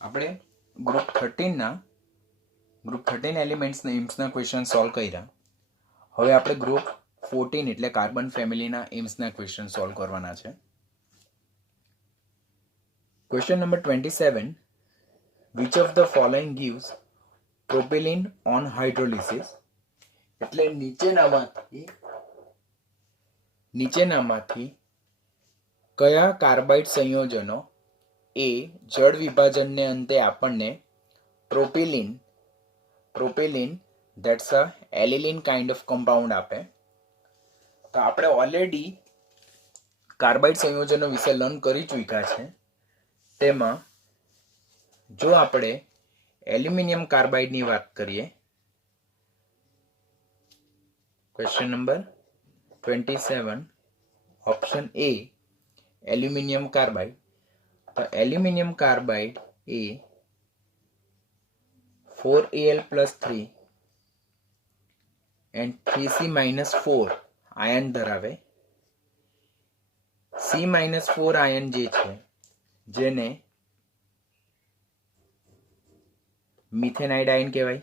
આપણે ગ્રુપ 13 એલિમેન્ટ્સના એમ્સના ક્વેશ્ચન સોલ્વ કર્યા. હવે આપણે ગ્રુપ 14 એટલે કાર્બન ફેમિલીના એમ્સના ક્વેશ્ચન સોલ્વ કરવાના છે. Question number 27. Which of the following gives propylene on hydrolysis? એટલે નીચેનામાંથી કયા કાર્બાઇડ સંયોજનો એ જળ વિભાજનને અંતે આપણને propylene that's a allylene kind of compound આપે? તો આપણે ઓલરેડી કાર્બાઇડ સંયોજનો વિશે લર્ન કરી ચૂક્યા છે. તેમાં જો આપણે એલ્યુમિનિયમ કાર્બાઇડની વાત કરીએ, question number 27, option A aluminium carbide. તો એલ્યુમિનિયમ કાર્બાઇડ એ 4Al+3 and 3C-4 આયન ધરાવે. C-4 આયન જે છે જેને મિથેનાઇડ આયન કહેવાય,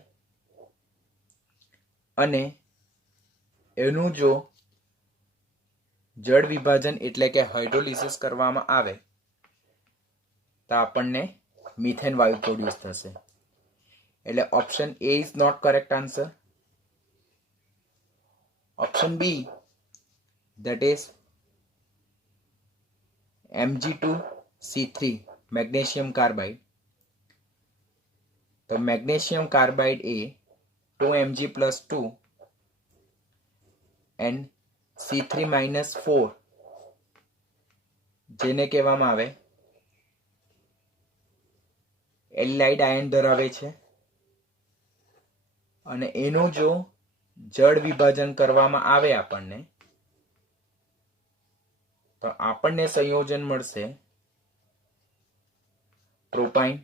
અને એનું જો જળ વિભાજન એટલે કે હાઇડ્રોલિસિસ કરવામાં આવે તો આપણને મિથેન વાયુ પ્રોડ્યુસ થશે. એટલે option A is not correct answer. Option B, that is Mg2C3 magnesium carbide. તો મેગ્નેશિયમ કાર્બાઇડ એ 2Mg+2 and C3-4 જેને કહેવામાં આવે એલિલાઇડ આયન ધરાવે છે, અને એનું જો જળ વિભાજન કરવામાં આવે આપણને તો આપણને સંયોજન મળશે પ્રોપાઇન,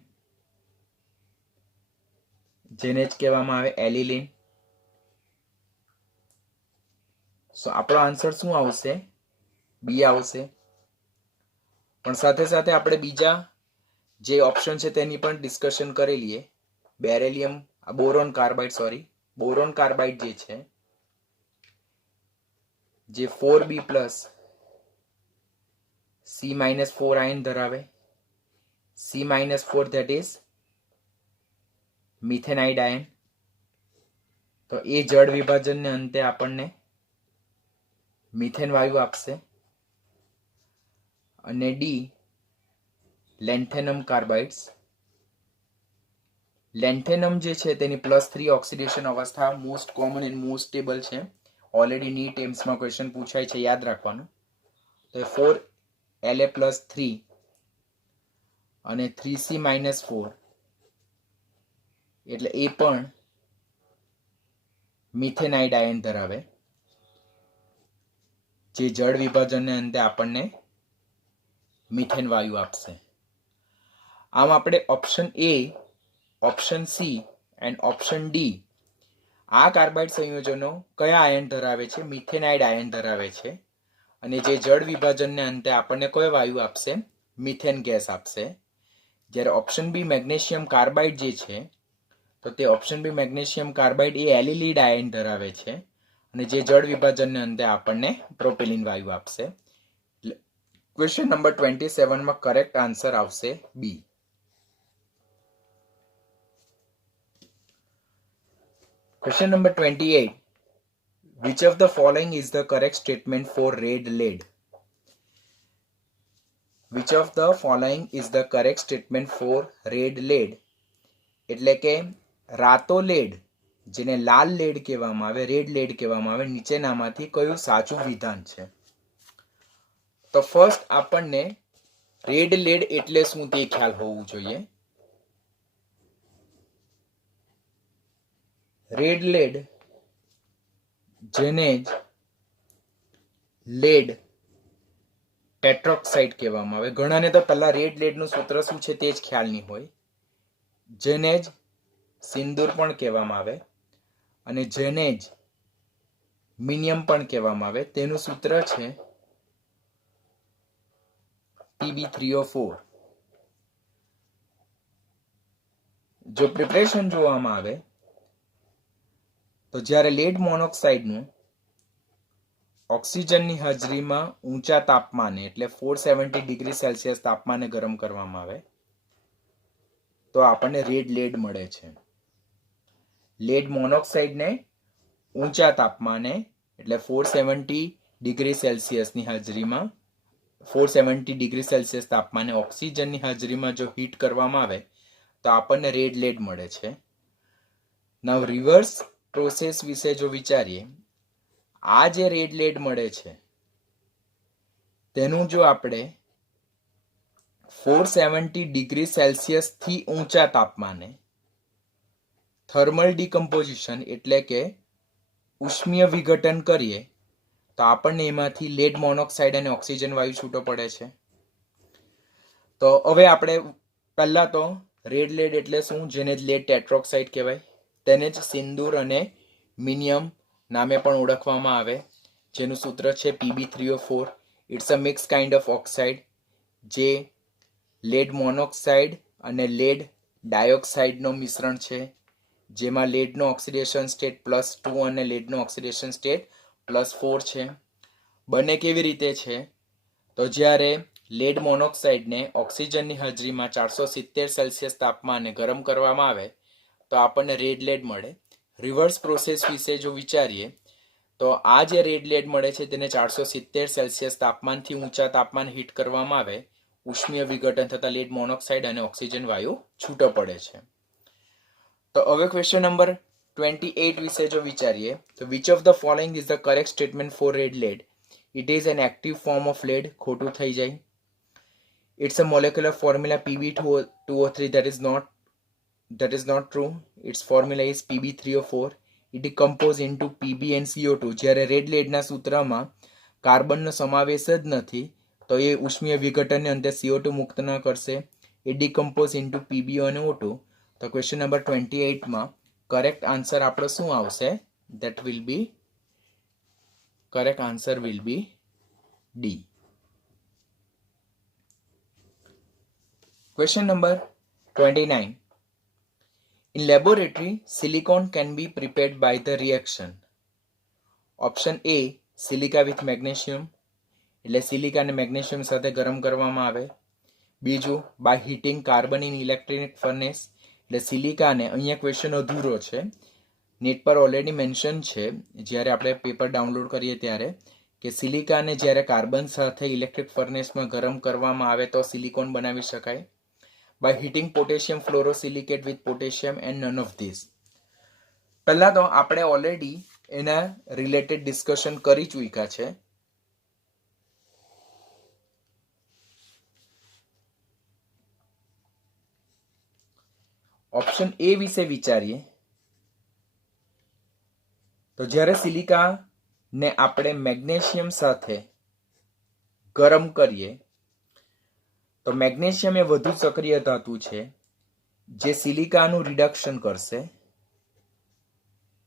જેને જ કહેવામાં આવે એલિલિન. સો આપણો આન્સર શું આવશે? બી આવશે. પણ સાથે સાથે આપણે બીજા જે ઓપ્શન છે તેની પણ ડિસ્કશન કરી લઈએ. બોરોન કાર્બાઇડ જે છે જે 4B+ C-4 આયન ધરાવે. C-4 that is મિથેનાઇડ ion. તો એ જળ વિભાજનને અંતે આપણને મિથેન વાયુ આપશે. અને ડી લેન્થેનમ કાર્બાઇડ્સ. લેન્થેનમ જે છે તેની +3 ઓક્સિડેશન અવસ્થા most common and most stable છે. ઓલરેડી નીટ એમ્સમાં ક્વેશ્ચન પૂછાય છે, યાદ રાખવાનું. તો 4La+3 અને 3C-4 એટલે એ પણ મિથેનાઇડ આયન ધરાવે, જે જળ વિભાજનને અંતે આપણને મિથેન વાયુ આપશે. આમ આપણે option A, option C and option D આ કાર્બાઇડ સંયોજનો કયા આયન ધરાવે છે? મિથેનાઇડ આયન ધરાવે છે, અને જે જળ વિભાજનને અંતે આપણને કયો વાયુ આપશે? મિથેન ગેસ આપશે. જ્યારે ઓપ્શન બી મેગ્નેશિયમ કાર્બાઇડ જે છે તો તે ઓપ્શન બી મેગ્નેશિયમ કાર્બાઇડ એ એલિલિડ આયન ધરાવે છે, અને જે જળ વિભાજનને અંતે આપણને પ્રોપેલિન વાયુ આપશે. ક્વેશ્ચન નંબર 27 માં કરેક્ટ આન્સર આવશે B. Question number 28. Which of the following is the correct statement for red lead? Which of the following is the correct statement for red lead? એટલે કે રાતો લેડ, જેને લાલ લેડ કહેવામાં આવે, red lead કહેવામાં આવે, નીચેનામાંથી કયું સાચું વિધાન છે? તો ફર્સ્ટ આપણને રેડ લેડ એટલે શું તે ખ્યાલ હોવું જોઈએ. રેડ લેડ, જેને જ લેડ ટેટ્રોક્સાઇડ કહેવામાં આવે. ઘણાને તો પહેલા રેડ લેડનું સૂત્ર શું છે તે જ ખ્યાલ નહીં હોય. જેને જ સિંદૂર પણ કહેવામાં આવે, અને જેને જ મિનિયમ પણ કહેવામાં આવે. તેનું સૂત્ર છે Pb3O4. જો પ્રિપરેશન જોવામાં આવે તો જ્યારે લેડ મોનોક્સાઇડનું ઓક્સિજનની હાજરીમાં ઊંચા તાપમાને એટલે 470 ડિગ્રી સેલ્સિયસ તાપમાને ગરમ કરવામાં આવે તો આપણને રેડ લેડ મળે છે. લેડ મોનોક્સાઇડને ઊંચા તાપમાને એટલે 470 ડિગ્રી સેલ્સિયસની હાજરીમાં 470 ડિગ્રી સેલ્સિયસ તાપમાને ઓક્સિજનની હાજરીમાં જો હીટ કરવામાં આવે તો આપણને રેડ લેડ મળે છે. નાવ રિવર્સ પ્રોસેસ વિશે જો વિચારીએ, આ જે રેડ લેડ મળે છે તેનું જો આપણે 470 ડિગ્રી સેલ્સિયસ થી ઊંચા તાપમાને થર્મલ ડિકમ્પોઝિશન એટલે કે ઉષ્મીય વિઘટન કરીએ તો આપણને એમાંથી લેડ મોનોક્સાઇડ અને ઓક્સિજન વાયુ છૂટો પડે છે. તો હવે આપણે પહેલા તો રેડ લેડ એટલે શું, જેને લેડ ટેટ્રોક્સાઇડ કહેવાય, તેને જ સિંદૂર અને મિનિયમ નામે પણ ઓળખવામાં આવે, જેનું સૂત્ર છે Pb3O4. It's a mix kind of oxide જે લેડ મોનોક્સાઇડ અને લેડ ડાયોક્સાઇડનો મિશ્રણ છે, જેમાં લેડનો ઓક્સિડેશન સ્ટેટ +2 અને લેડનો ઓક્સિડેશન સ્ટેટ +4 છે. બંને કેવી રીતે છે તો જ્યારે લેડ મોનોક્સાઇડને ઓક્સિજનની હાજરીમાં 470 સેલ્સિયસ તાપમાને ગરમ કરવામાં આવે તો આપણને રેડ લેડ મળે. રિવર્સ પ્રોસેસ વિશે જો વિચારીએ તો આ જે રેડ લેડ મળે છે તેને 470 સેલ્સિયસ તાપમાનથી ઊંચા તાપમાન હીટ કરવામાં આવે, ઉષ્મીય વિઘટન થતાં લેડ મોનોક્સાઇડ અને ઓક્સિજન વાયુ છૂટો પડે છે. તો હવે ક્વેશ્ચન નંબર 28 વિશે જો વિચારીએ તો which of the following is the correct statement for red lead? It is an active form of lead. ખોટું થઈ જાય. It's a molecular formula Pb2O3. that is not true. its formula is Pb3O4. it decomposes into Pb and CO2. જ્યારે red લેડના સૂત્રમાં કાર્બનનો સમાવેશ જ નથી તો એ ઉષ્મીય વિઘટનને અંતે CO2 મુક્ત ન કરશે. it decomposes into Pb અને O2. તો ક્વેશ્ચન નંબર 28 માં કરેક્ટ આન્સર આપણો શું આવશે? Correct answer will be D. Question number 29. In laboratory, silicon can be prepared by the reaction. Option A, silica with magnesium. એટલે સિલિકા અને magnesium સાથે ગરમ કરવામાં આવે. બીજું, by heating carbon in electric furnace. એટલે સિલિકાને, અહીંયા ક્વેશ્ચન અધૂરો છે, નેટ પર ઓલરેડી મેન્શન છે જ્યારે આપણે પેપર ડાઉનલોડ કરીએ ત્યારે, કે સિલિકાને જ્યારે કાર્બન સાથે ઇલેક્ટ્રિક ફર્નેસમાં ગરમ કરવામાં આવે તો સિલિકોન બનાવી શકાય. by heating potassium fluorosilicate with potassium and none of these. પહેલા તો આપણે ઓલરેડી એના રિલેટેડ ડિસ્કશન કરી ચૂક્યા છે. ઓપ્શન એ વિશે વિચારીએ તો જ્યારે સિલિકાને આપણે મેગ્નેશિયમ સાથે ગરમ કરીએ તો મેગ્નેશિયમ એ વધુ સક્રિય ધાતુ છે જે સિલિકાનું રિડક્શન કરશે.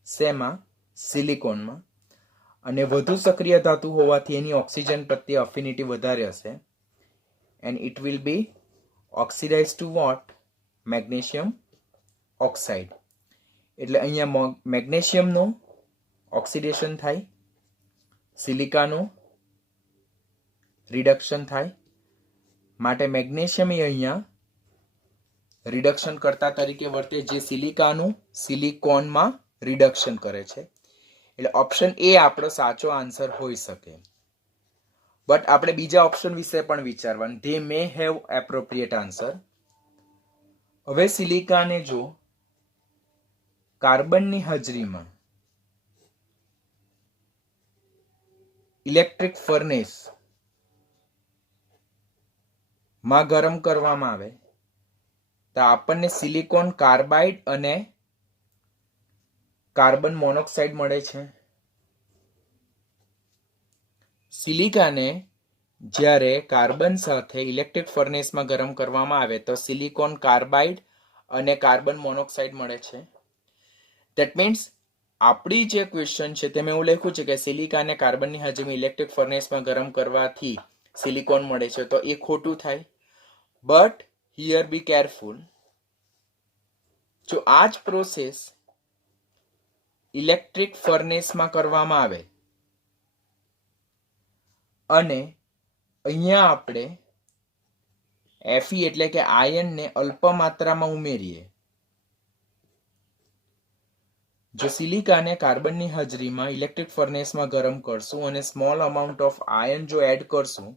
શેમાં? સિલિકોનમાં. અને વધુ સક્રિય ધાતુ હોવાથી એની ઓક્સિજન પ્રત્યે અફિનિટી વધારે હશે. And it will be oxidise to what? Magnesium oxide. એટલે અહીંયા મેગ્નેશિયમનું ઓક્સિડેશન થાય, સિલિકાનું રિડક્શન થાય. માટે મેગ્નેશિયમ એ અહીંયા રિડક્શન કરતા તરીકે વર્તે જે સિલિકાનું સિલિકોનમાં રિડક્શન કરે છે. એટલે ઓપ્શન એ આપણો સાચો આન્સર હોઈ શકે. બટ આપણે બીજા ઓપ્શન વિશે પણ વિચારવાનું. They May have appropriate answer. હવે સિલિકાને જો કાર્બનની હાજરીમાં ઇલેક્ટ્રિક ફર્નેસ માં ગરમ કરવામાં આવે તો આપણને સિલિકોન કાર્બાઇડ અને કાર્બન મોનોક્સાઇડ મળે છે. સિલિકાને જ્યારે કાર્બન સાથે ઇલેક્ટ્રિક ફર્નેસમાં ગરમ કરવામાં આવે તો સિલિકોન કાર્બાઇડ અને કાર્બન મોનોક્સાઇડ મળે છે. ધેટ મીન્સ આપણી જે ક્વેશ્ચન છે તેમાં એવું લખ્યું છે કે સિલિકાને કાર્બનની હાજરીમાં ઇલેક્ટ્રિક ફર્નેસમાં ગરમ કરવાથી સિલિકોન મળે છે, તો એ ખોટું થાય. But here be careful. જો આ જ પ્રોસેસ ઇલેક્ટ્રિક ફર્નેસમાં કરવામાં આવે અને અહીંયા આપણે Fe એટલે કે આયનને અલ્પ માત્રામાં ઉમેરીએ, જો સિલિકાને કાર્બનની હાજરીમાં ઇલેક્ટ્રિક ફર્નેસમાં ગરમ કરશું અને સ્મોલ અમાઉન્ટ ઓફ આયન જો એડ કરશું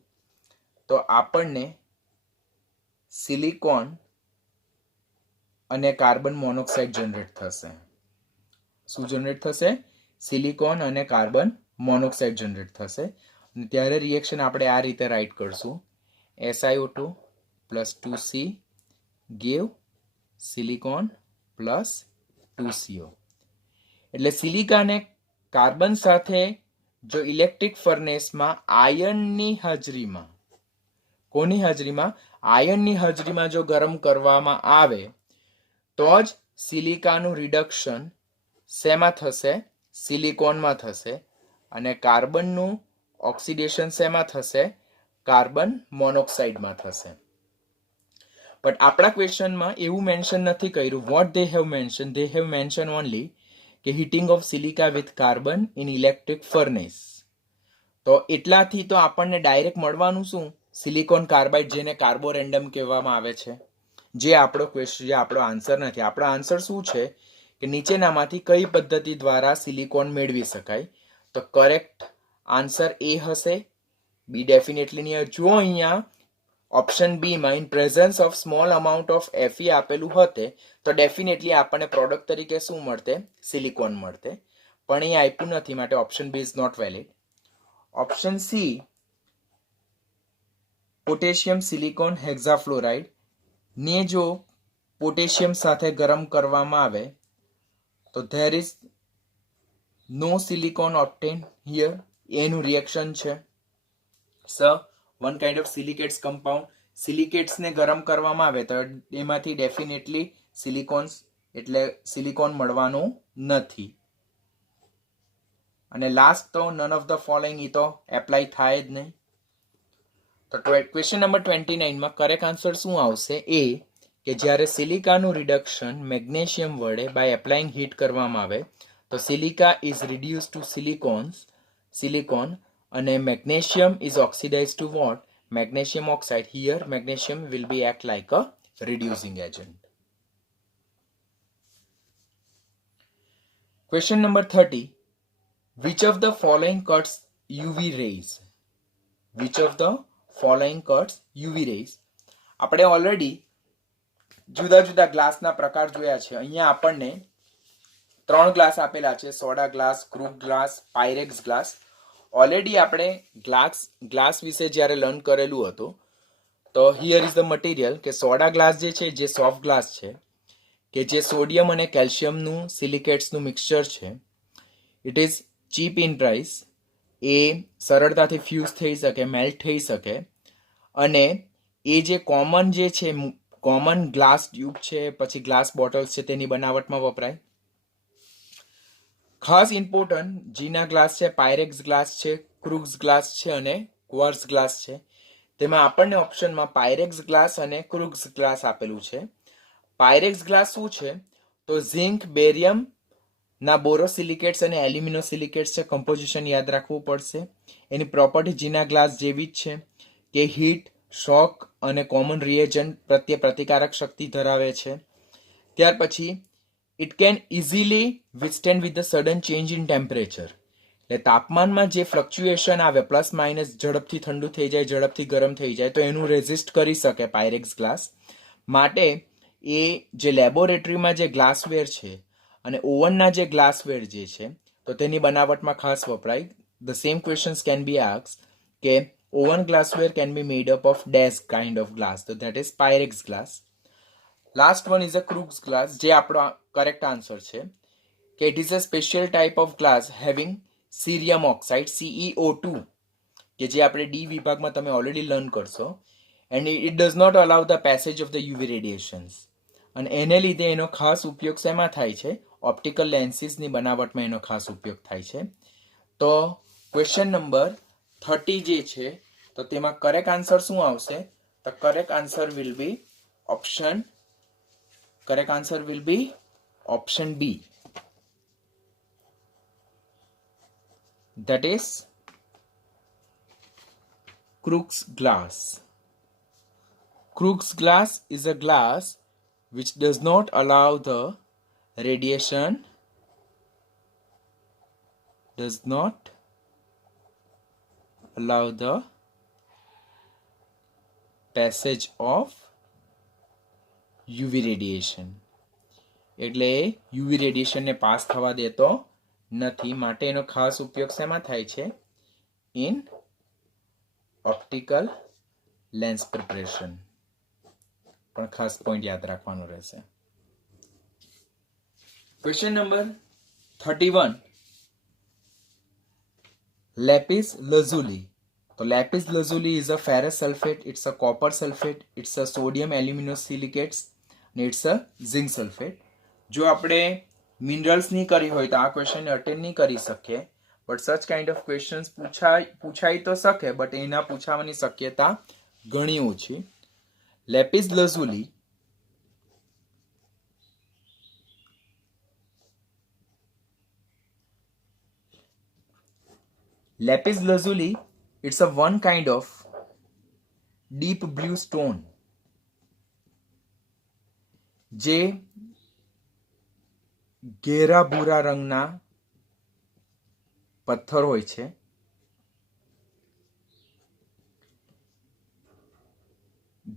તો આપણને સિલિકોન અને કાર્બન મોનોક્સાઇડ જનરેટ થશે. શું જનરેટ થશે? સિલિકોન અને કાર્બન મોનોક્સાઇડ જનરેટ થશે. અને ત્યારે રિએક્શન આપણે આ રીતે રાઇટ કરશું: SiO2 plus 2C give silicon plus 2CO. એટલે સિલિકાને કાર્બન સાથે જો ઇલેક્ટ્રિક ફર્નેસમાં આયનની હાજરીમાં, કોની હાજરીમાં? આયનની હાજરીમાં જો ગરમ કરવામાં આવે તો જ સિલિકાનું રિડક્શન શેમાં થશે? સિલિકોનમાં થશે. અને કાર્બનનું ઓક્સિડેશન શેમાં થશે? કાર્બન મોનોક્સાઇડમાં થશે. બટ આપણા ક્વેશ્ચનમાં એવું મેન્શન નથી કર્યું. What they have mention? They have mention only કે heating of silica with carbon in electric furnace. તો એટલાથી તો આપણને ડાયરેક્ટ મળવાનું શું? સિલિકોન કાર્બાઇડ, જેને કાર્બોરેન્ડમ કહેવામાં આવે છે. જે આપણો ક્વેશ્ચન, જે આપણો આન્સર નથી. આપણો આન્સર શું છે કે નીચેનામાંથી કઈ પદ્ધતિ દ્વારા સિલિકોન મેળવી શકાય? તો કરેક્ટ આન્સર એ હશે. બી ડેફિનેટલી નહીં. જો અહીંયા ઓપ્શન બી માં in presence of small amount of Fe આપેલું હોતે તો ડેફિનેટલી આપણને પ્રોડક્ટ તરીકે શું મળતે? સિલિકોન મળતે. પણ અહીં આપ્યું નથી, માટે option B is not valid. Option C, potassium silicon hexafluoride ને જો પોટેશિયમ સાથે ગરમ કરવામાં આવે તો there is no silicon obtain here. એનું રિએક્શન છે one kind of silicates compound. સિલિકેટ્સને ગરમ કરવામાં આવે તો એમાંથી ડેફિનેટલી સિલિકોન્સ એટલે સિલિકોન મળવાનું નથી. અને લાસ્ટ તો નન ઓફ ધ ફોલોઈંગ, એ તો એપ્લાય થાય જ નહીં. તો ક્વેશ્ચન નંબર 29 માં કરેક્ટ આન્સર શું આવશે? એ કે જ્યારે સિલિકાનું રિડક્શન મેગ્નેશિયમ વડે બાય એપ્લાઇંગ હીટ કરવામાં આવે તો silica is reduce to silicon અને magnesium is oxidise to what? Magnesium oxide. Here magnesium will be act like a reducing agent. Question number 30. Which of the following cuts UV rays? Which of the following cuts UV rays? આપણે already જુદા જુદા ગ્લાસના પ્રકાર જોયા છે. અહીંયા આપણને 3 glass આપેલા છે: soda glass, Crookes glass, Pyrex glass. Already આપણે ગ્લાસ વિશે જ્યારે લર્ન કરેલું હતું તો હિયર ઇઝ ધ મટીરિયલ કે સોડા ગ્લાસ જે છે, જે સોફ્ટ ગ્લાસ છે, કે જે સોડિયમ અને કેલ્શિયમનું સિલિકેટ્સનું મિક્સચર છે. It is cheap in price. એ સરળતાથી ફ્યુઝ થઈ શકે, મેલ્ટ થઈ શકે. અને એ જે કોમન ગ્લાસ ટ્યુબ છે, પછી ગ્લાસ બોટલ્સ છે, તેની બનાવટમાં વપરાય. ખાસ ઇમ્પોર્ટન્ટ જીના ગ્લાસ છે, પાયરેક્સ ગ્લાસ છે, ક્રુગ્સ ગ્લાસ છે અને ક્વાર્ટઝ ગ્લાસ છે. તેમાં આપણને ઓપ્શનમાં પાયરેક્સ ગ્લાસ અને ક્રુગ્સ ગ્લાસ આપેલું છે. પાયરેક્સ ગ્લાસ શું છે? તો ઝિંક, બેરિયમ ના બોરોસિલિકેટ્સ અને એલ્યુમિનોસિલિકેટ્સ છે. કમ્પોઝિશન યાદ રાખવું પડશે. એની પ્રોપર્ટી જીના ગ્લાસ જેવી જ છે કે હીટ, શોક અને કોમન રિએજન્ટ પ્રત્યે પ્રતિકારક શક્તિ ધરાવે છે. ત્યાર પછી it can easily withstand with the sudden change in temperature. એટલે તાપમાનમાં જે ફ્લક્ચ્યુએશન આવે, પ્લસ માઇનસ, ઝડપથી ઠંડુ થઈ જાય, ઝડપથી ગરમ થઈ જાય, તો એનું રેઝિસ્ટ કરી શકે પાયરેક્સ ગ્લાસ. માટે એ જે લેબોરેટરીમાં જે ગ્લાસવેર છે અને ઓવનના જે ગ્લાસવેર જે છે તો તેની બનાવટમાં ખાસ વપરાય. The same questions can be asked કે oven glassware can be made up of dash kind of glass, તો that is Pyrex glass. Last one is a Crookes glass, જે આપણો કરેક્ટ આન્સર છે કે it is a special type of glass having cerium oxide CEO2, કે જે આપણે D વિભાગમાં તમે ઓલરેડી લર્ન કરશો. And it does not allow the passage of the UV રેડિયેશન્સ. અને એને લીધે એનો ખાસ ઉપયોગ શેમાં થાય છે? ઓપ્ટિકલ લેન્સીસની બનાવટમાં એનો ખાસ ઉપયોગ થાય છે. તો ક્વેશ્ચન નંબર 30 જે છે તો તેમાં કરેક્ટ આન્સર શું આવશે? તો correct answer will be option correct answer will be option B. That is Crookes glass. Crookes glass is a glass which does not allow the radiation, does not allow the passage of UV radiation. એટલે UV રેડિયેશનને pass થવા દેતો નથી, માટે એનો ખાસ ઉપયોગ શેમાં થાય છે? In optical lens preparation. પણ ખાસ પોઈન્ટ યાદ રાખવાનો રહેશે. Question number 31. Lapis lazuli. તો lapis lazuli is a ferrous sulphate, it's a copper sulphate, it's a sodium aluminium silicates અને ઇટ્સ અ ઝિંક સલ્ફેટ. જો આપણે મિનરલ્સ નહીં કરી હોય તો આ ક્વેશ્ચનને અટેન્ડ નહીં કરી શકીએ, બટ સચ કાઇન્ડ ઓફ ક્વેશ્ચન્સ પૂછાઈ તો શકે, બટ એના પૂછાવાની શક્યતા ઘણી ઓછી. લેપિસ લઝુલી લેપિસ લઝુલી it's a one kind of deep blue stone જે ઘેરા ભૂરા રંગના પથ્થર હોય છે.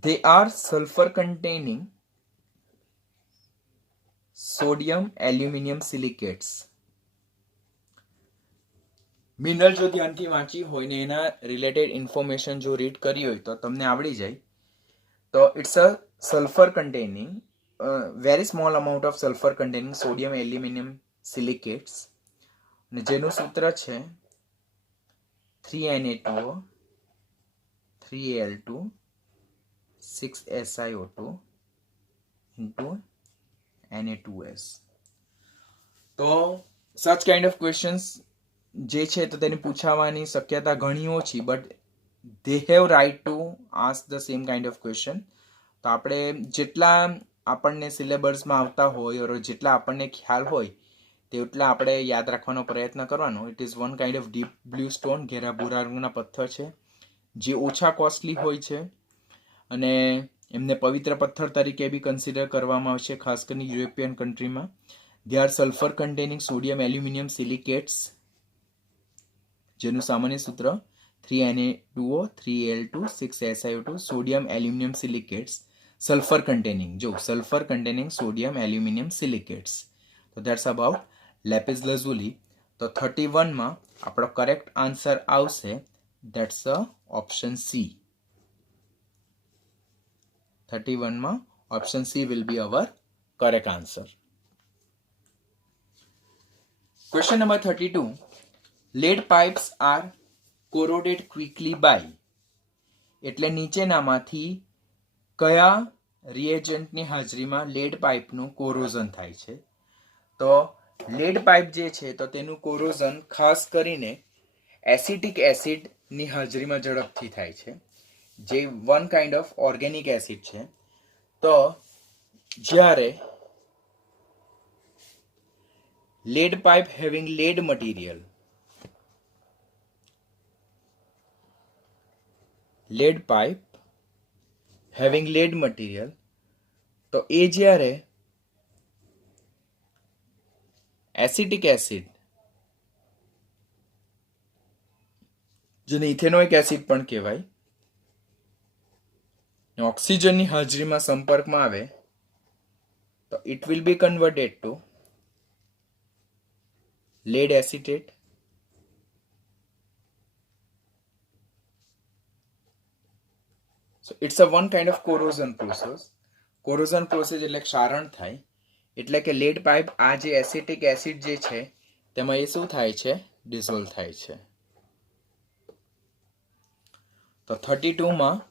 They are sulfur containing sodium aluminum silicates. Mineral જો ધ્યાનથી વાંચી હોય ને એના રિલેટેડ ઇન્ફોર્મેશન જો રીડ કરી હોય તો તમને આવડી જાય. તો it's a sulphur containing very small amount of sulphur containing sodium aluminium silicates, અને જેનું સૂત્ર છે 3Na2O 3Al2 6SiO2 into Na2S. તો સચ કાઇન્ડ ઓફ ક્વેશ્ચન્સ જે છે તો તેને પૂછાવાની શક્યતા ઘણી ઓછી, but they have right to ask the same kind of question. તો આપણે જેટલા આપણને સિલેબસમાં આવતા હોય ઓર જેટલા આપણને ખ્યાલ હોય તેટલા આપણે યાદ રાખવાનો પ્રયત્ન કરવાનો. It is one kind of deep blue stone, ઘેરા ભૂરા રંગના પથ્થર છે જે ઓછા કોસ્ટલી હોય છે અને એમને પવિત્ર પથ્થર તરીકે બી કન્સિડર કરવામાં આવે છે, ખાસ કરીને યુરોપિયન કન્ટ્રીમાં. They are sulphur containing sodium aluminium silicates, જેનું સામાન્ય સૂત્ર 3Na2O 3Al2 6SiO2 sodium aluminium silicates. Sulphur containing, જો sulphur containing sodium aluminium silicates. તો ધેટ્સ અબાઉટ લેપિસ લઝુલી. તો 31માં આપણો કરેક્ટ આન્સર આવશે, ધેટ્સ ઓપ્શન સી. 31માં option C will be our correct answer. Question number 32. lead pipes are corroded quickly by. એટલે નીચેનામાંથી કયા રિએજન્ટની હાજરીમાં લેડ પાઇપનું કોરોઝન થાય છે? તો લેડ પાઇપ જે છે તો તેનું કોરોઝન ખાસ કરીને એસિટિક એસિડની હાજરીમાં ઝડપથી થાય છે, જે one kind of organic acid છે. તો જ્યારે lead pipe having lead material, lead pipe having lead material, તો એ જ્યારે એસિટિક એસિડ, જેને ઇથેનોઇક એસિડ પણ કહેવાય, ઓક્સિજનની હાજરીમાં સંપર્કમાં આવે તો it will be converted to lead acetate. So it's a one kind of corrosion process. Corrosion process એટલે ક્ષારણ થાય, એટલે કે લેડ પાઇપ આ જે એસિટિક એસિડ જે છે તેમાં એ શું થાય છે? ડિઝોલ્વ થાય છે. તો 32માં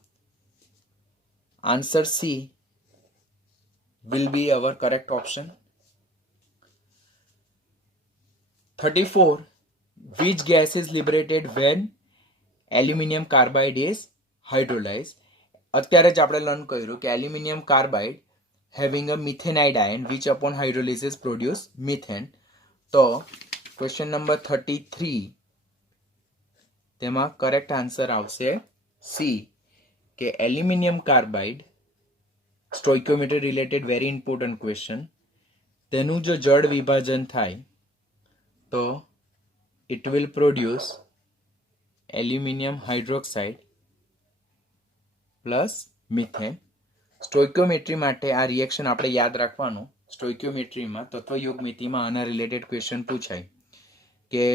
answer C will be our correct option. 34. Which gas is liberated when aluminum carbide is hydrolyzed? અત્યારે જ આપણે લર્ન કર્યું કે aluminium carbide having a methanide ion which upon hydrolysis produce methane. તો ક્વેશ્ચન નંબર 33 તેમાં કરેક્ટ આન્સર આવશે C કે aluminium carbide. Stoichiometry related very important question. તેનું જો જળ વિભાજન થાય તો it will produce aluminium hydroxide plus methane. સ્ટોઇક્યોમેટ્રી માટે આ રિએક્શન આપણે યાદ રાખવાનું. સ્ટોઇક્યોમેટ્રીમાં તત્વયોગમિતિમાં આના રિલેટેડ ક્વેશ્ચન પૂછાય કે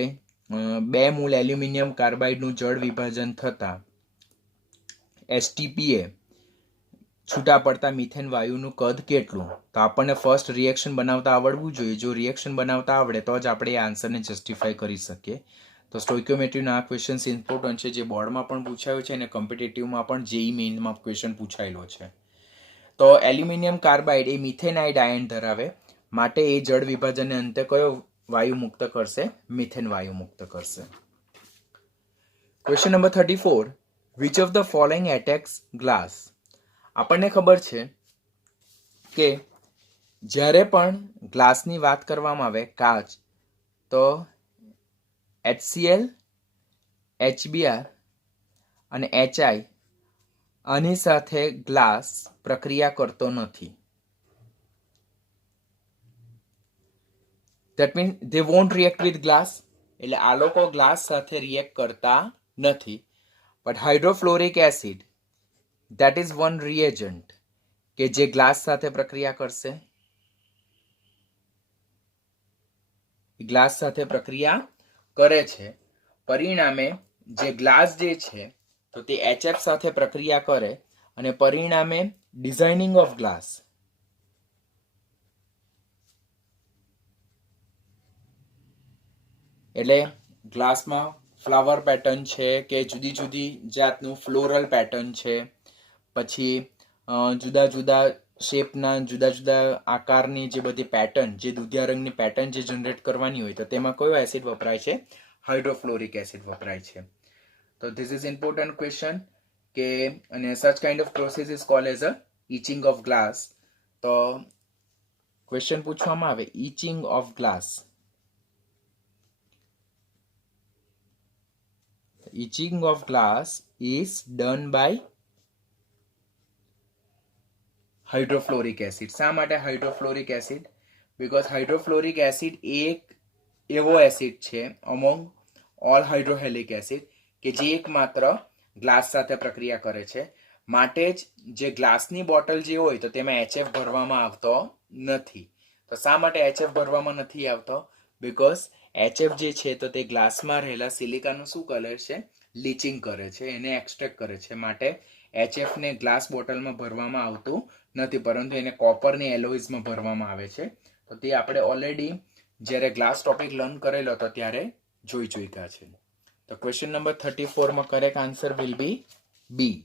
2 મોલ એલ્યુમિનિયમ કાર્બાઇડનું જળ વિભાજન થતા એસટીપીએ છૂટા પડતા મિથેન વાયુનું કદ કેટલું. તો આપણને ફર્સ્ટ રિએક્શન બનાવતા આવડવું જોઈએ. જો રિએક્શન બનાવતા આવડે તો જ આપણે એ આન્સરને જસ્ટિફાઈ કરી શકીએ. તો સ્ટોઇક્યોમેટ્રીના આ ક્વેશ્ચન્સ ઇમ્પોર્ટન્ટ છે, જે બોર્ડમાં પણ પૂછાયો છે અને કોમ્પિટિટિવમાં પણ જેઈ મેઇનમાં ક્વેશ્ચન પૂછાયેલો છે. તો એલ્યુમિનિયમ કાર્બાઇડ એ મિથેનાઇડ આયન ધરાવે, માટે એ જળ વિભાજનને અંતે કયો વાયુ મુક્ત કરશે? મિથેન વાયુ મુક્ત કરશે. Question number 34, which of the following attacks glass. આપણને ખબર છે કે જ્યારે પણ ગ્લાસની વાત કરવામાં આવે, કાચ, તો HCl, HBr અને HI આની સાથે ગ્લાસ પ્રક્રિયા કરતો નથી. That means they won't react with glass. એટલે આ લોકો ગ્લાસ સાથે રિએક્ટ કરતા નથી. But hydrofluoric acid, that is one reagent કે જે ગ્લાસ સાથે પ્રક્રિયા કરશે. ગ્લાસ સાથે પ્રક્રિયા કરે છે, પરિણામે જે ગ્લાસ જે છે તો તે HF સાથે પ્રક્રિયા કરે અને પરિણામે ડિઝાઇનિંગ ઓફ ગ્લાસ, એટલે ગ્લાસમાં ફ્લાવર પેટર્ન છે કે જુદી જુદી જાતનું ફ્લોરલ પેટર્ન છે, પછી જુદા જુદા શેપના જુદા જુદા આકારની જે બધી પેટર્ન, જે દુધિયા રંગની પેટર્ન જે જનરેટ કરવાની હોય, તો તેમાં કયો એસિડ વપરાય છે? હાઇડ્રોફ્લોરિક એસિડ વપરાય છે. તો ધીસ ઇઝ ઇમ્પોર્ટન્ટ ક્વેશ્ચન કે અને સચ kind off process is called as a etching of glass. તો ક્વેશ્ચન પૂછવામાં આવે etching of glass. Etching of glass is done by hydrofluoric acid. શા માટે hydrofluoric acid? Because hydrofluoric acid એક એવો એસિડ છે અમોંગ ઓલ હાઇડ્રોહેલિક એસિડ કે જે એકમાત્ર ગ્લાસ સાથે પ્રક્રિયા કરે છે. માટે જ જે ગ્લાસની બોટલ જે હોય તો તેમાં HF ભરવામાં આવતો નથી. તો શા માટે HF ભરવામાં નથી આવતો? બીકોઝ HF જે છે તો તે ગ્લાસમાં રહેલા સિલિકાનું શું કરે છે? લીચિંગ કરે છે, એને એક્સટ્રેક્ટ કરે છે. માટે HF ને ગ્લાસ બોટલમાં ભરવામાં આવતું નથી, પરંતુ એને કોપરની એલોઇઝમાં ભરવામાં આવે છે. તો તે આપણે ઓલરેડી જ્યારે ગ્લાસ ટોપિક લર્ન કરેલો હતો ત્યારે જોઈ ચૂક્યા છે. તો ક્વેશ્ચન નંબર 34 માં correct answer will be B,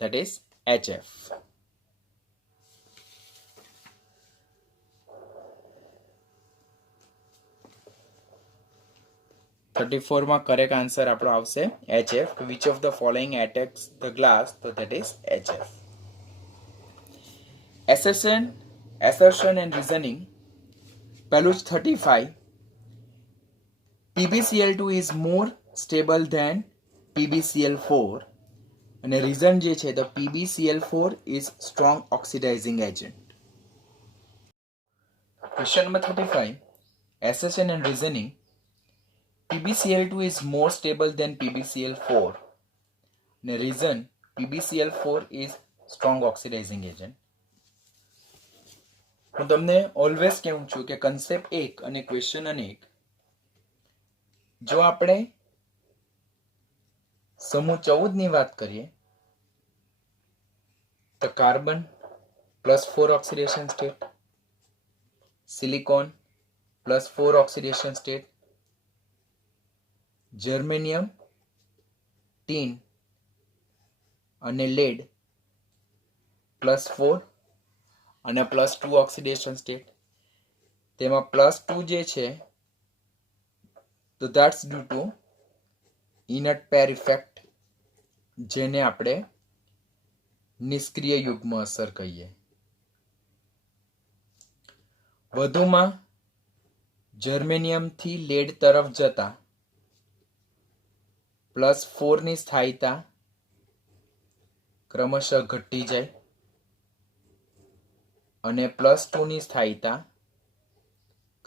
that is HF. માં કરેક્ટ આન્સર આપણો આવશે HF. Which of the following attacks the glass? તો that is HF. assertion and reasoning. પહેલું જ 35, PbCl2 is more stable than PbCl4 અને reason જે છે તો PbCl4 is strong oxidizing agent. Question number 35, assertion and reasoning. PbCl2 is more stable than PbCl4 and the reason PbCl4 is strong oxidizing agent. હું તમને always કહું છું કે concept 1 અને ક્વેશ્ચન 1, જો આપણે સમૂહ 14 ની વાત કરીએ તો carbon +4 oxidation state, silicon +4 oxidation state, germanium, tin અને લેડ +4 અને +2 ઓક્સિડેશન સ્ટેટ. તેમાં +2 જે છે તો that's due to inert pair effect, જેને આપણે નિષ્ક્રિય યુગ્મ અસર કહીએ. વધુમાં જર્મેનિયમથી લેડ તરફ જતા +4 ની સ્થાયીતા ક્રમશઃ ઘટી જાય અને +2 ની સ્થાયીતા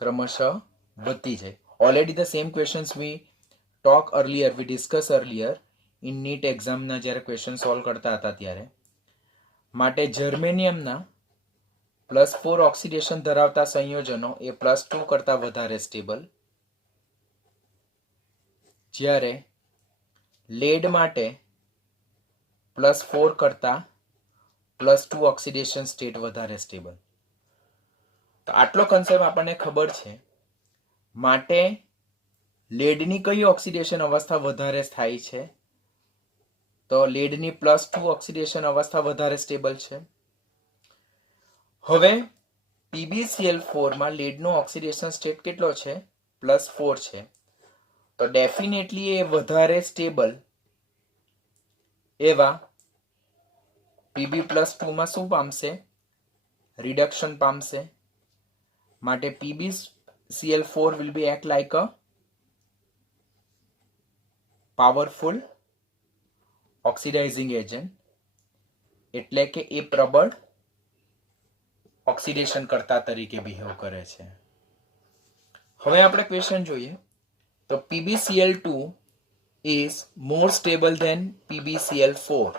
ક્રમશઃ વધતી જાય. Already the same questions we discuss earlier in NEET એક્ઝામના જ્યારે ક્વેશ્ચન સોલ્વ કરતા હતા ત્યારે. માટે જર્મેનિયમના +4 ઓક્સિડેશન ધરાવતા સંયોજનો એ +2 કરતા વધારે સ્ટેબલ, જ્યારે લેડ માટે +4 કરતા +2 ઓક્સિડેશન સ્ટેટ વધારે સ્ટેબલ. તો આટલો કન્સેપ્ટ આપણને ખબર છે. માટે લેડની કઈ ઓક્સિડેશન અવસ્થા વધારે સ્થાયી છે? તો લેડની +2 ઓક્સિડેશન અવસ્થા વધારે સ્ટેબલ છે. હવે PbCl4 માં લેડનો ઓક્સિડેશન સ્ટેટ કેટલો છે? +4 છે. તો ડેફિનેટલી એ વધારે સ્ટેબલ એવા Pb+2 માં શું પામશે? રિડક્શન પામશે. માટે PbCl4 will be act like a powerful oxidizing agent, એટલે કે એ પ્રબળ ઓક્સિડેશન કરતા તરીકે બિહેવ કરે છે. હવે આપણે ક્વેશ્ચન જોઈએ. તો PbCl2 is more stable than PbCl4.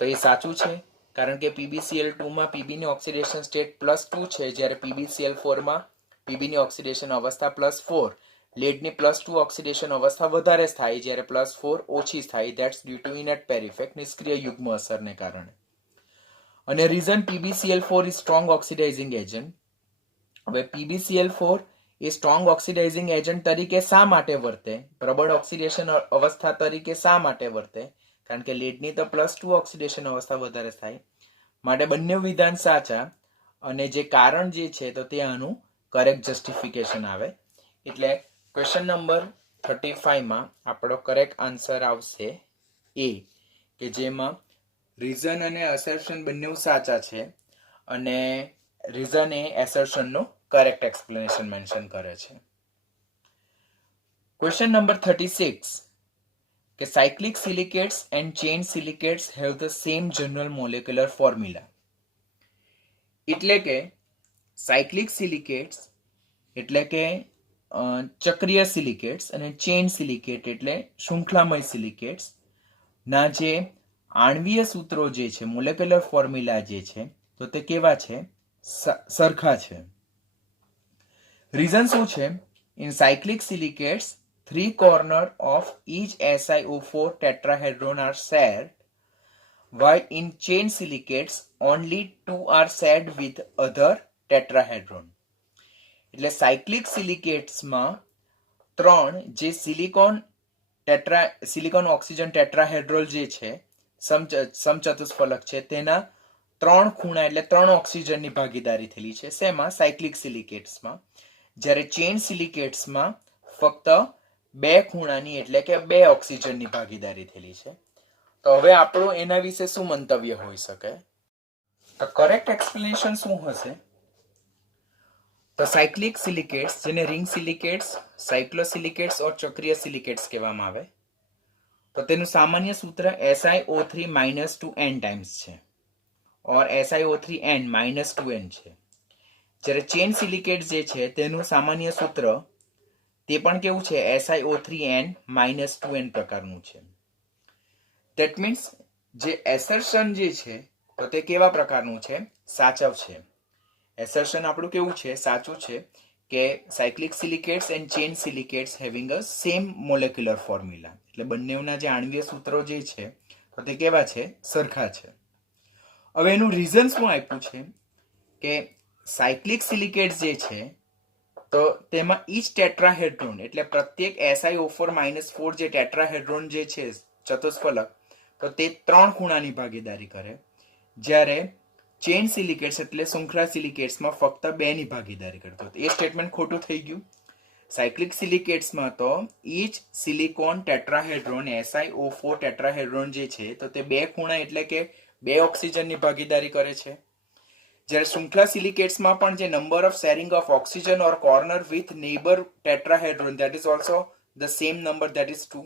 તો એ સાચું છે, કારણ કે PbCl2 માં Pb ની ઓક્સિડેશન સ્ટેટ +2 છે, જ્યારે PbCl4 માં Pb ની ઓક્સિડેશન અવસ્થા +4. લેડની +2 ઓક્સિડેશન અવસ્થા વધારે સ્થાયી, જ્યારે +4 ઓછી સ્થાયી. That's due to inert pair effect, નિષ્ક્રિય યુગ્મ અસરને કારણે. અને reason PbCl4 is strong oxidising agent. હવે PbCl4 એ સ્ટ્રોંગ ઓક્સિડાઇઝિંગ એજન્ટ તરીકે શા માટે વર્તે? પ્રબળ ઓક્સિડેશન અવસ્થા તરીકે શા માટે વર્તે? કારણ કે લેડની તો +2 ઓક્સિડેશન અવસ્થા વધારે થાય. માટે બંને વિધાન સાચા, અને જે કારણ જે છે તો તે આનું કરેક્ટ જસ્ટિફિકેશન આવે. એટલે ક્વેશ્ચન નંબર 35 માં આપણો કરેક્ટ આન્સર આવશે એ, કે જેમાં રીઝન અને અસર્શન બંને સાચા છે, અને રીઝન એ એસર્શનનો કરેક્ટ એક્સપ્લેનેશન મેન્શન કરે છે. ક્વેશ્ચન નંબર 36, કે cyclic silicates and chain silicates have the same general molecular formula. એટલે કે cyclic silicates એટલે કે ચક્રીય સિલિકેટ્સ અને ચેઇન સિલિકેટ એટલે શૃંખલામય સિલિકેટ્સ ના જે આણ્વીય સૂત્રો જે છે, મોલેક્યુલર ફોર્મ્યુલા જે છે, તો તે કેવા છે? સરખા છે. રીઝન શું છે? In cyclic silicates 3 corners of each SiO4 tetrahedron are shared, while in chain silicates only 2 are shared with other tetrahedron. એટલે સાયક્લિક સિલિકેટ્સમાં 3 જે સિલિકોન ઓક્સિજન ટેટ્રાહેડ્રોલ જે છે, સમચતુષ્ફલક છે, તેના 3 ખૂણા એટલે 3 ઓક્સિજનની ભાગીદારી થયેલી છે. શેમાં? સાયક્લિક સિલિકેટ્સમાં. જ્યારે ચેઇન સિલિકેટ્સમાં ફક્ત 2 ખૂણાની એટલે કે 2 ઓક્સિજનની ભાગીદારી થયેલી છે. તો હવે આપણું એના વિશે શું મંતવ્ય હોઈ શકે? તો કરેક્ટ એક્સપ્લેનેશન શું હશે? તો સાયક્લિક સિલિકેટ્સ, જેને રિંગ સિલિકેટ્સ, સાયક્લોસિલિકેટ્સ ઓર ચક્રીય સિલિકેટ્સ કહેવામાં આવે, તો તેનું સામાન્ય સૂત્ર SiO3 -2n ટાઈમ્સ છે, ઓર SiO3n -2n છે. જ્યારે ચેન સિલિકેટ જે છે તેનું સામાન્ય સૂત્ર તે પણ કેવું છે? SiO3n -2n પ્રકારનું છે. ધેટ મીન્સ જે એસર્શન જે છે તો તે કેવા પ્રકારનું છે? સાચવ છે. એસર્શન આપણું કેવું છે? સાચું છે, કે cyclic silicates and chain silicates having a same molecular formula. એટલે બંનેના જે આણ્વીય સૂત્રો જે છે તો તે કેવા છે? સરખા છે. હવે એનું રીઝન શું આપ્યું છે? કે સાયક્લિક સિલિકેટ્સ જે છે તો તેમાં ઈચ ટેટ્રાહેડ્રોન એટલે પ્રત્યેક SiO4 જે ટેટ્રાહેડ્રોન જે છે ચતુષ્ફલક, તો તે 3 ખૂણાની ભાગીદારી કરે, જ્યારે ચેઇન સિલિકેટ્સ એટલે શૃંખલા સિલિકેટ્સમાં ફક્ત 2 ની ભાગીદારી કરતો. એ સ્ટેટમેન્ટ ખોટું થઈ ગયું. સાયક્લિક સિલિકેટ્સમાં તો inch silicon tetrahedron SiO4 tetrahedron જે છે તો તે 2 ખૂણા એટલે કે 2 ઓક્સિજનની ભાગીદારી કરે છે. જ્યારે શૃંખલા સિલિકેટ્સમાં પણ જે number of sharing of oxygen or corner with neighbour tetrahedron that is also the same number that is 2.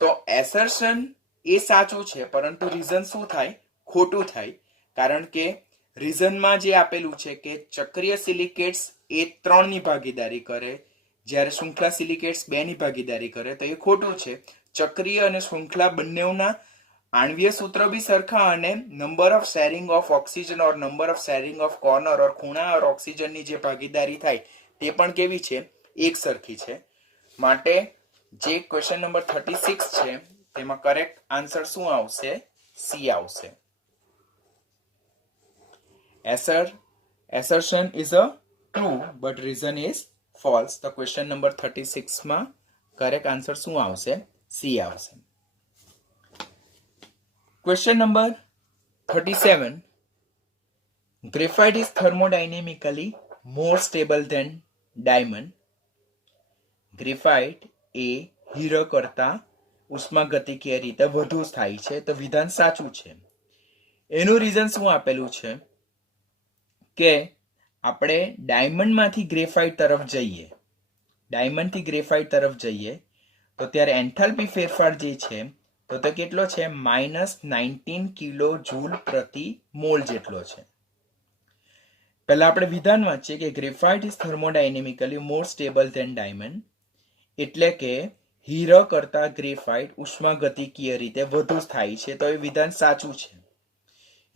તો એસર્શન એ સાચું છે, પરંતુ રીઝન શું થાય? ખોટું થાય. કારણ કે રીઝનમાં જે આપેલું છે કે ચક્રીય સિલિકેટ્સ એ 3 ની ભાગીદારી કરે, જ્યારે શૃંખલા સિલિકેટ્સ 2 ની ભાગીદારી કરે, તો એ ખોટું છે. ચક્રીય અને શૃંખલા બંનેના આણ્વીય સૂત્ર બી સરખા અને number of sharing of oxygen or number of sharing of corner or ખૂણા ઓર ઓક્સિજનની જે ભાગીદારી થાય તે પણ કેવી છે? એક સરખી છે. માટે જે ક્વેશ્ચન નંબર 36 છે તેમાં કરેક્ટ આન્સર શું આવશે? સી આવશે. Assertion is a true but reason is false. તો ક્વેશ્ચન નંબર 36 માં કરેક્ટ આન્સર શું આવશે? સી આવશે. Question number 37. Graphite is thermodynamically more stable than diamond. Graphite A hero કરતા ઉષ્માગતિકીય રીતે વધુ સ્થાયી છે. તો વિધાન સાચું છે. એનું રીઝન શું આપેલું છે કે આપણે ડાયમંડમાંથી ગ્રેફાઇટ તરફ જઈએ, ડાયમંડથી ગ્રેફાઇટ તરફ જઈએ તો ત્યારે એન્થાલ્પી ફેરફાર જે છે તો તે કેટલો છે? -19 કિલો જૂલ પ્રતિ મોલ જેટલો છે. પહેલા આપણે વિધાન વાંચીએ કે graphite is thermodynamically more stable than diamond, એટલે કે હીરો કરતા ગ્રેફાઇટ ઉષ્માગતિકીય રીતે વધુ સ્થાયી છે. તો એ વિધાન સાચું છે.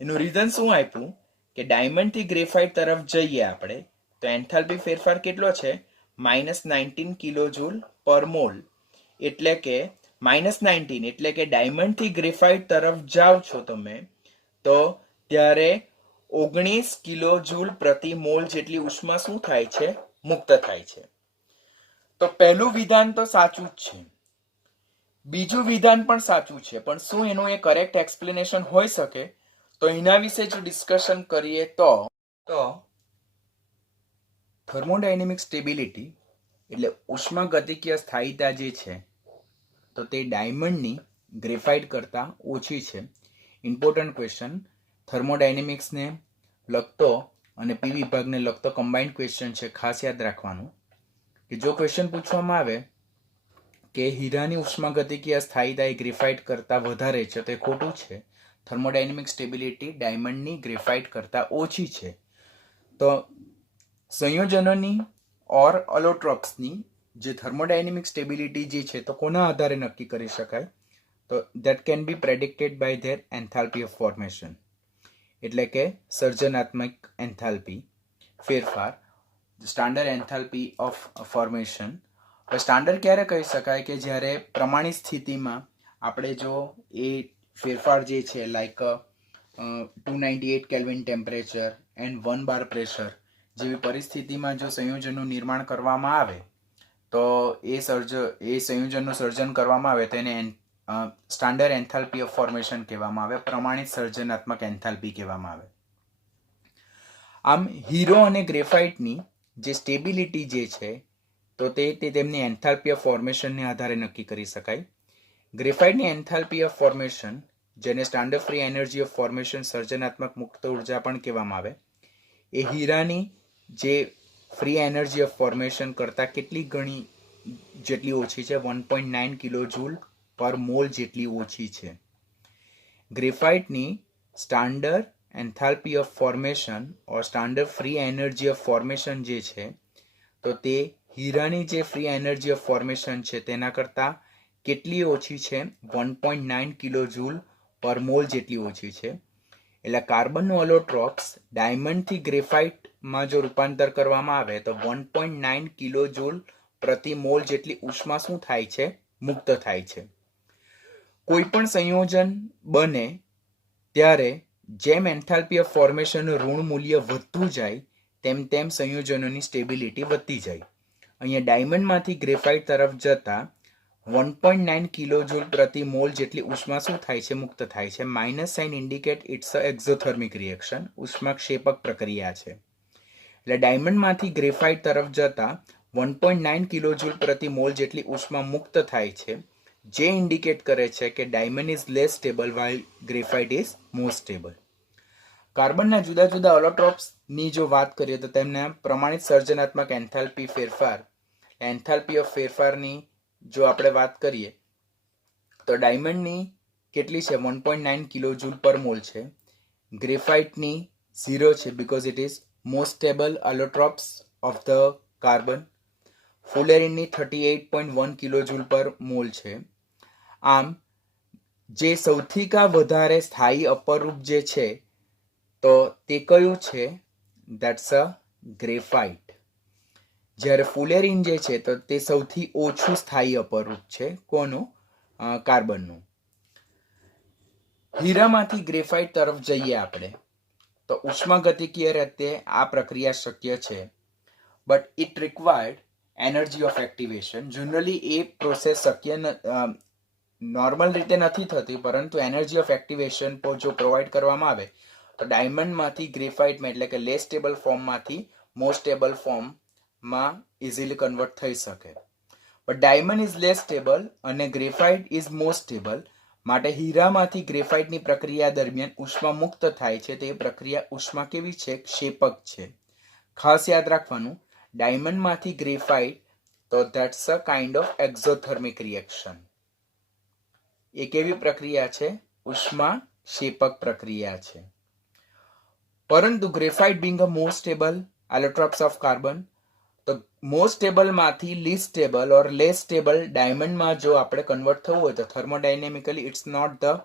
એનું રીઝન શું આપ્યું કે ડાયમંડથી ગ્રેફાઇટ તરફ જઈએ આપણે તો એન્થાલ્પી ફેરફાર કેટલો છે? -19 કિલો જૂલ પર મોલ, એટલે કે -19 એટલે કે ડાયમંડથી ગ્રેફાઇટ તરફ જાઓ છો તમે તો ત્યારે 19 કિલો જૂલ પ્રતિ મોલ જેટલી ઉષ્મા શું થાય છે? મુક્ત થાય છે. તો પહેલું વિધાન તો સાચું જ છે. બીજું વિધાન પણ સાચું છે, પણ શું એનું એ કરેક્ટ એક્સપ્લેનેશન હોઈ શકે? તો એના વિશે જો ડિસ્કશન કરીએ તો થર્મોડાયનેમિક સ્ટેબિલિટી એટલે ઉષ્માગતિકીય સ્થાયીતા જે છે તો તે ડાયમંડની ગ્રેફાઇટ કરતાં ઓછી છે. ઇમ્પોર્ટન્ટ ક્વેશ્ચન, થર્મોડાયનેમિક્સને લગતો અને પી વિભાગને લગતો કમ્બાઇન્ડ ક્વેશ્ચન છે. ખાસ યાદ રાખવાનું કે જો ક્વેશ્ચન પૂછવામાં આવે કે હીરાની ઉષ્માગતિકીય સ્થાયીતા એ ગ્રેફાઇટ કરતાં વધારે છે તો એ ખોટું છે. થર્મોડાયનેમિક સ્ટેબિલિટી ડાયમંડની ગ્રેફાઇટ કરતાં ઓછી છે. તો સંયોજનોની ઓર અલોટ્રોપ્સની જે થર્મોડાયનેમિક સ્ટેબિલિટી જે છે તો કોના આધારે નક્કી કરી શકાય? તો that can be predicted by their enthalpy of formation, એટલે કે સર્જનાત્મક એન્થાલ્પી ફેરફાર, standard enthalpy of formation. Standard ક્યારે કહી શકાય કે જ્યારે પ્રમાણિત સ્થિતિમાં આપણે જો એ ફેરફાર જે છે like 298 kelvin temperature and 1 bar pressure જેવી પરિસ્થિતિમાં જો સંયોજનનું નિર્માણ કરવામાં આવે તો એ સંયોજનનું સર્જન કરવામાં આવે તો એને સ્ટાન્ડર્ડ એન્થાલ્પી ઓફ ફોર્મેશન કહેવામાં આવે, પ્રમાણિત સર્જનાત્મક એન્થાલ્પી કહેવામાં આવે. આમ હીરો અને ગ્રેફાઇટની જે સ્ટેબિલિટી જે છે તો તે તેમની એન્થાલ્પી ઓફ ફોર્મેશનને આધારે નક્કી કરી શકાય. ગ્રેફાઇટની એન્થાલ્પી ઓફ ફોર્મેશન, જેને standard free energy of formation સર્જનાત્મક મુક્ત ઉર્જા પણ કહેવામાં આવે, એ હીરાની જે ફ્રી એનર્જી ઓફ ફોર્મેશન કરતાં કેટલી ગણી જેટલી ઓછી છે? 1.9 કિલો જૂલ પર મોલ જેટલી ઓછી છે. ગ્રેફાઇટની standard enthalpy of formation or standard free energy of formation જે છે તો તે હીરાની જે ફ્રી એનર્જી ઓફ ફોર્મેશન છે તેના કરતાં કેટલી ઓછી છે? 1.9 કિલો જૂલ પર મોલ જેટલી ઓછી છે. એટલે કાર્બનનું અલોટ્રોપ્સ ડાયમંડથી ગ્રેફાઇટમાં જો રૂપાંતર કરવામાં આવે તો 1.9 કિલો જૂલ પ્રતિ મોલ જેટલી ઉષ્મા શું થાય છે? મુક્ત થાય છે. કોઈ પણ સંયોજન બને ત્યારે જેમ એન્થાલ્પી ઓફ ફોર્મેશનનું ઋણ મૂલ્ય વધતું જાય તેમ તેમ સંયોજનોની સ્ટેબિલિટી વધતી જાય. અહીંયા ડાયમંડમાંથી ગ્રેફાઇટ તરફ જતા 1.9 કિલો જૂલ પ્રતિ મોલ જેટલી ઉષ્મા શું થાય છે? મુક્ત થાય છે. Minus sign indicate it's a exothermic reaction, ઉષ્માક્ષેપક પ્રક્રિયા છે. એટલે ડાયમંડમાંથી ગ્રેફાઇટ તરફ જતા 1.9 કિલો જૂલ પ્રતિ મોલ જેટલી ઉષ્મા મુક્ત થાય છે, જે ઇન્ડિકેટ કરે છે કે diamond is less stable while graphite is more stable. કાર્બનના જુદા જુદા અલોટ્રોપ્સની જો વાત કરીએ તો તેમના પ્રમાણિત સર્જનાત્મક એન્થાલ્પી ફેરફાર, એન્થાલ્પી ઓફ ફેરફારની જો આપણે વાત કરીએ તો ડાયમંડની કેટલી છે 1.9 કિલો જૂલ પર મોલ છે, ગ્રેફાઇટની 0 છે because it is most stable allotropes of the carbon, ફુલેરિનની 38.1 કિલો જૂલ પર મોલ છે. આમ જે સૌથી વધારે સ્થાયી અપરૂપ જે છે તો તે કયું છે? That's a graphite. જ્યારે ફુલેરિન જે છે તો તે સૌથી ઓછું સ્થાયી અપરૂપ છે. કોનું? કાર્બનનું. હીરામાંથી ગ્રેફાઇટ તરફ જઈએ આપણે તો ઉષ્માગતિકીય રીતે આ પ્રક્રિયા શક્ય છે, but it required energy of activation. Generally એ પ્રોસેસ શક્ય નોર્મલ રીતે નથી થતી, પરંતુ એનર્જી ઓફ એક્ટિવેશન જો પ્રોવાઈડ કરવામાં આવે તો ડાયમંડમાંથી ગ્રેફાઇટમાં એટલે કે લેસ સ્ટેબલ ફોર્મમાંથી મોર સ્ટેબલ ફોર્મમાં ઇઝીલી કન્વર્ટ થઈ શકે. But diamond is less stable અને ગ્રેફાઇટ ઇઝ મોર સ્ટેબલ. માટે હીરામાંથી ગ્રેફાઇટની પ્રક્રિયા દરમિયાન ઉષ્મા મુક્ત થાય છે. તે પ્રક્રિયા ઉષ્મા કેવી છે? ક્ષેપક છે. ખાસ યાદ રાખવાનું, ડાયમંડમાંથી ગ્રેફાઇટ તો that's a kind of exothermic reaction. એ કેવી પ્રક્રિયા છે? ઉષ્મા ક્ષેપક પ્રક્રિયા છે. પરંતુ graphite being a more stable allotropes of carbon, તો મોર સ્ટેબલમાંથી least stable or less stable ડાયમંડમાં જો આપણે કન્વર્ટ થવું હોય તો thermodynamically it's not the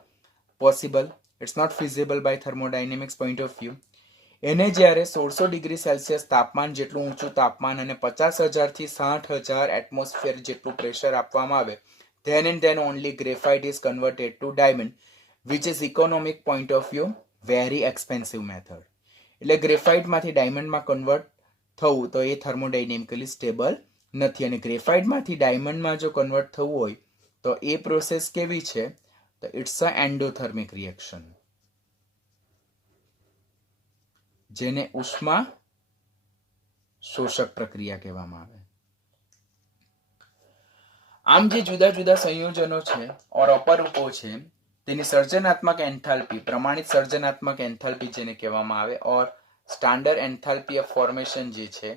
possible, it's not feasible by thermodynamics point of view. એને જ્યારે 1600 ડિગ્રી સેલ્સિયસ તાપમાન જેટલું ઊંચું તાપમાન અને 50,000 થી 60,000 એટમોસ્ફિયર જેટલું પ્રેશર આપવામાં આવે, then and then only graphite is converted to diamond, which is economic point of view very expensive method. એટલે ગ્રેફાઇટમાંથી ડાયમંડમાં કન્વર્ટ થવું તો એ થર્મોડાયનેમિકલી સ્ટેબલ નથી. અને ગ્રેફાઇટમાંથી ડાયમંડમાં જો કન્વર્ટ થવું હોય તો એ પ્રોસેસ કેવી છે? તો ઇટ્સ અ એન્ડોથર્મિક રિએક્શન, જેને ઉષ્મા શોષક પ્રક્રિયા કહેવામાં આવે. આમ જે જુદા જુદા સંયોજનો છે ઓર અપરૂપો છે તેની સર્જનાત્મક એન્થાલ્પી, પ્રમાણિત સર્જનાત્મક એન્થાલ્પી જેને કહેવામાં આવે, ઓર સ્ટાન્ડર્ડ એન્થાલ્પી ઓફ ફોર્મેશન જે છે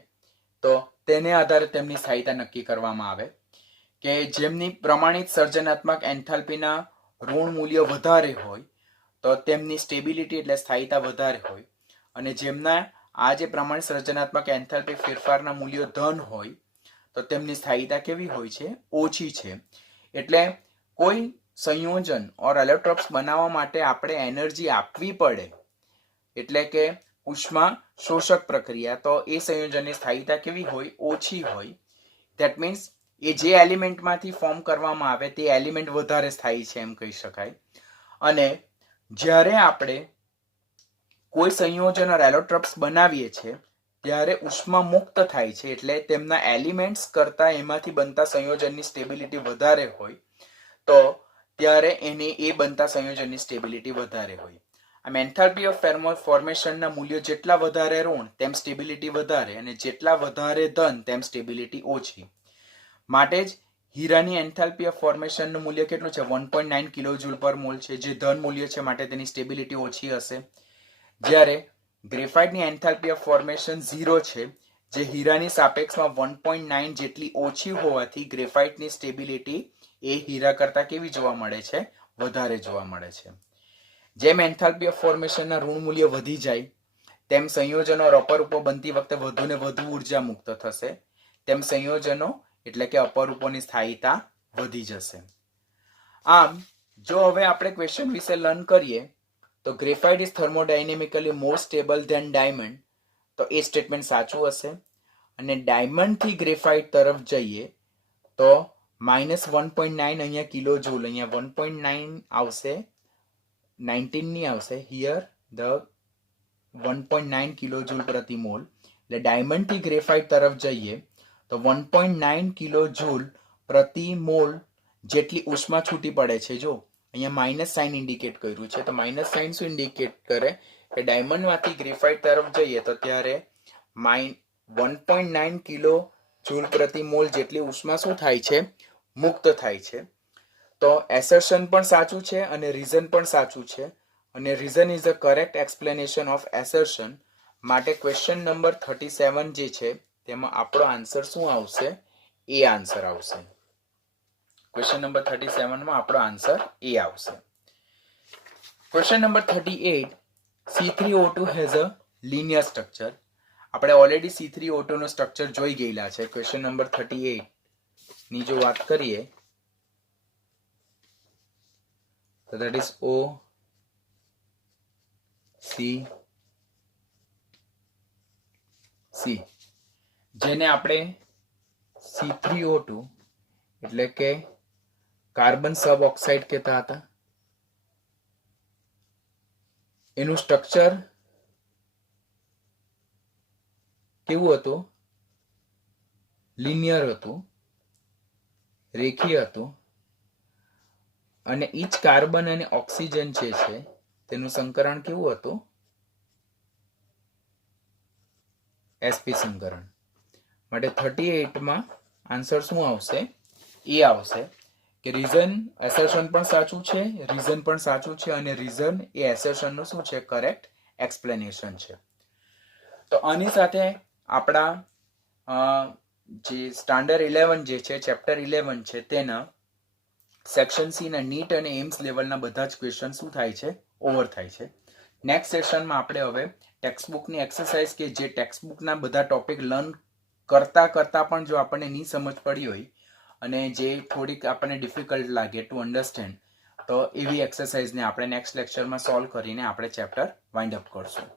તો તેને આધારે તેમની સ્થાયીતા નક્કી કરવામાં આવે કે જેમની પ્રમાણિત સર્જનાત્મક એન્થાલ્પીના ઋણ મૂલ્ય વધારે હોય તો તેમની સ્ટેબિલિટી એટલે સ્થાયીતા વધારે હોય, અને જેમના આ જે પ્રમાણિત સર્જનાત્મક એન્થાલ્પી ફેરફારના મૂલ્યો ધન હોય તો તેમની સ્થાયીતા કેવી હોય છે? ઓછી છે. એટલે કોઈ સંયોજન ઓર એલોટ્રોપ્સ બનાવવા માટે આપણે એનર્જી આપવી પડે, એટલે કે ઉષ્મા શોષક પ્રક્રિયા, તો એ સંયોજનની સ્થાયીતા કેવી હોય? ઓછી હોય. ધેટ મીન્સ એ જે એલિમેન્ટમાંથી ફોર્મ કરવામાં આવે તે એલિમેન્ટ વધારે સ્થાયી છે એમ કહી શકાય. અને જ્યારે આપણે કોઈ સંયોજન ઓર એલોટ્રોપ્સ બનાવીએ છીએ ત્યારે ઉષ્મા મુક્ત થાય છે, એટલે તેમના એલિમેન્ટ્સ કરતા એમાંથી બનતા સંયોજનની સ્ટેબિલિટી વધારે હોય તો ત્યારે એની એ બનતા સંયોજનની સ્ટેબિલિટી વધારે હોય. આમ એન્થાલ્પી ઓફ ફોર્મેશનના મૂલ્યો જેટલા વધારે ઋણ તેમ સ્ટેબિલિટી વધારે, અને જેટલા વધારે ધન તેમ સ્ટેબિલિટી ઓછી. માટે જ હીરાની એન્થાલ્પી ઓફ ફોર્મેશનનું મૂલ્ય કેટલું છે? 1.9 કિલો જૂલ પર મોલ છે, જે ધન મૂલ્ય છે માટે તેની સ્ટેબિલિટી ઓછી હશે. જ્યારે ગ્રેફાઇટની એન્થાલ્પી ઓફ ફોર્મેશન 0 છે, જે હીરાની સાપેક્ષમાં 1.9 જેટલી ઓછી હોવાથી ગ્રેફાઇટની સ્ટેબિલિટી એ હીરા કરતા કેવી જોવા મળે છે? વધારે જોવા મળે છે. જેમ એન્થાલ્પી ઓફ ફોર્મેશનના ઋણ મૂલ્ય વધી જાય તેમ સંયોજનો અપરૂપો બનતી વખતે વધુ ને વધુ ઉર્જા મુક્ત થશે, તેમ સંયોજનો એટલે કે અપરૂપોની સ્થાયીતા વધી જશે. આમ જો હવે આપણે ક્વેશ્ચન વિશે લર્ન કરીએ તો graphite is thermodynamically more stable than diamond, તો એ સ્ટેટમેન્ટ સાચું હશે. અને ડાયમંડથી ગ્રેફાઇટ તરફ જઈએ તો -1.9 અહીંયા કિલો જૂલ, અહીંયા 1.9 આવશે, 19 ની આવશે. હિયર ધ 1.9 કિલો જૂલ પ્રતિ મોલ. એટલે ડાયમંડથી ગ્રેફાઇટ તરફ જઈએ તો 1.9 કિલો જૂલ પ્રતિ મોલ જેટલી ઉષ્મા છૂટી પડે છે. જો અહીંયા માઇનસ સાઇન ઇન્ડિકેટ કર્યું છે, તો માઇનસ સાઇન શું ઇન્ડિકેટ કરે કે ડાયમંડમાંથી ગ્રેફાઇટ તરફ જઈએ તો ત્યારે 1.9 કિલો જૂલ પ્રતિ મોલ જેટલી ઉષ્મા શું થાય છે? મુક્ત થાય છે. તો એસર્શન પણ સાચું છે અને રીઝન પણ સાચું છે અને reason is a correct explanation of assertion. માટે ક્વેશ્ચન નંબર 37 જે છે તેમાં આપણો આન્સર શું આવશે? એ આન્સર આવશે. ક્વેશ્ચન નંબર 37 માં આપણો આન્સર એ આવશે. Question number 38, C3O2 has a linear structure. આપણે ઓલરેડી C3O2 નું સ્ટ્રક્ચર જોઈ ગયેલા છે. ક્વેશ્ચન નંબર 38 ની જો વાત કરીએ તો that is O C C, જેને આપણે C3O2 એટલે કે કાર્બન સબ ઓક્સાઇડ કહેતા હતા. એનું સ્ટ્રક્ચર કેવું હતું? લિનિયર હતું, રેખીય હતું અને ઈચ કાર્બન અને ઓક્સિજન જે છે તેનું સંકરણ કેવું હતું? sp સંકરણ. માટે 38 માં આન્સર શું આવશે? એ આવશે કે રીઝન એસર્શન પણ સાચું છે, રીઝન પણ સાચું છે અને રીઝન એ એસર્શન નું શું છે? કરેક્ટ એક્સપ્લેનેશન છે. તો આની સાથે આપણા જે સ્ટાન્ડર્ડ 11 જે છે, ચેપ્ટર 11 છે તેના સેક્શન સી ના નીટ અને એમ્સ લેવલના બધા જ ક્વેશ્ચન શું થાય છે? ઓવર થાય છે. નેક્સ્ટ સેશનમાં આપણે હવે ટેક્સ્ટબુકની એક્સરસાઇઝ કે જે ટેક્સ્ટબુકના બધા ટોપિક લર્ન કરતા પણ જો આપણને નહીં સમજ પડી હોય અને જે થોડીક આપણને ડિફિકલ્ટ લાગે ટુ અન્ડરસ્ટેન્ડ, તો એવી એક્સરસાઇઝને આપણે નેક્સ્ટ લેક્ચરમાં સોલ્વ કરીને આપણે ચેપ્ટર વાઇન્ડ અપ કરશું.